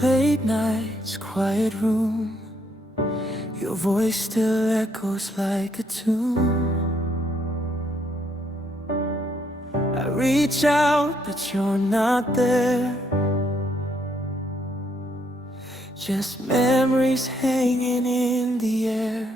Late nights, quiet room, your voice still echoes like a tune. I reach out, but you're not there. Just memories hanging in the air.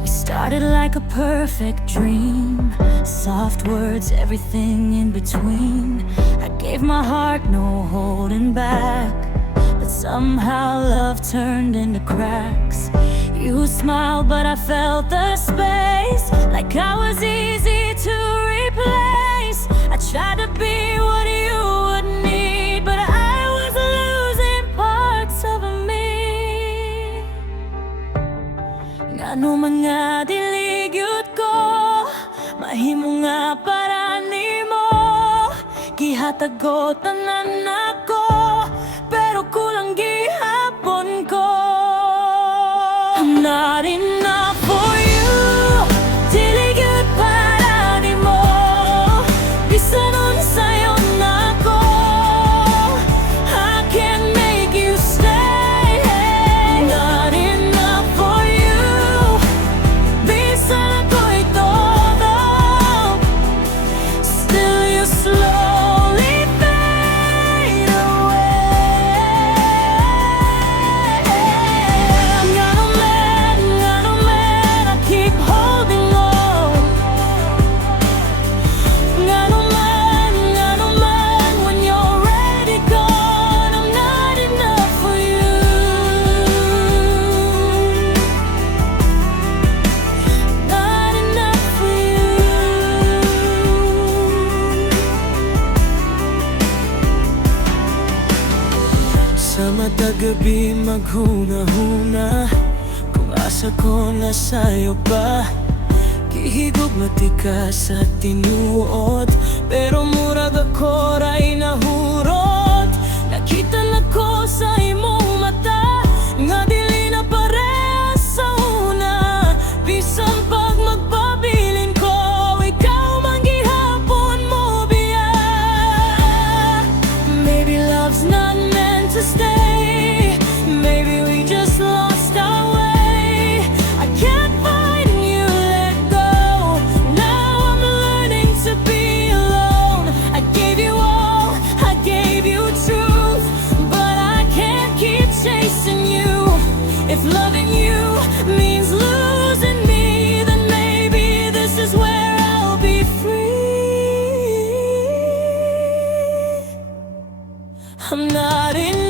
We started like a perfect dream. Soft words, everything in between. I gave my heart, no holding back. But somehow love turned into cracks. You smiled, but I felt the space, like I was easy to replace. I tried to be what you would need, but I was losing parts of me. Ngano mga diligyot ko, mahimo nga para nimo. Gihatag ko tanan ako, pero kulang gihapon ko. I'm not enough for you, dili gyud para nimo. Bisan unsayo nako, I can't make you stay. Not enough for you, bisan ako'y todo. Still you slowly fade away. Keep holding on. Ngano man, when you're ready gone, I'm not enough for you. Not enough for you. Sa matagabi maghuna-huna, kung asa ko na sa'yo pa. Gihigugmati ka sa tinuod, pero murag ako ray nahurot. Nakita na ko sa imong mata, nga dili na parehas sa una. Bisan pag magpabilin ko, ikaw man gihapon mo biya. Maybe love's not meant to stay. Maybe we just lost our way. I can't find you, let go. Now I'm learning to be alone. I gave you all, I gave you truth, but I can't keep chasing you. If loving you means losing me, then maybe this is where I'll be free. I'm not in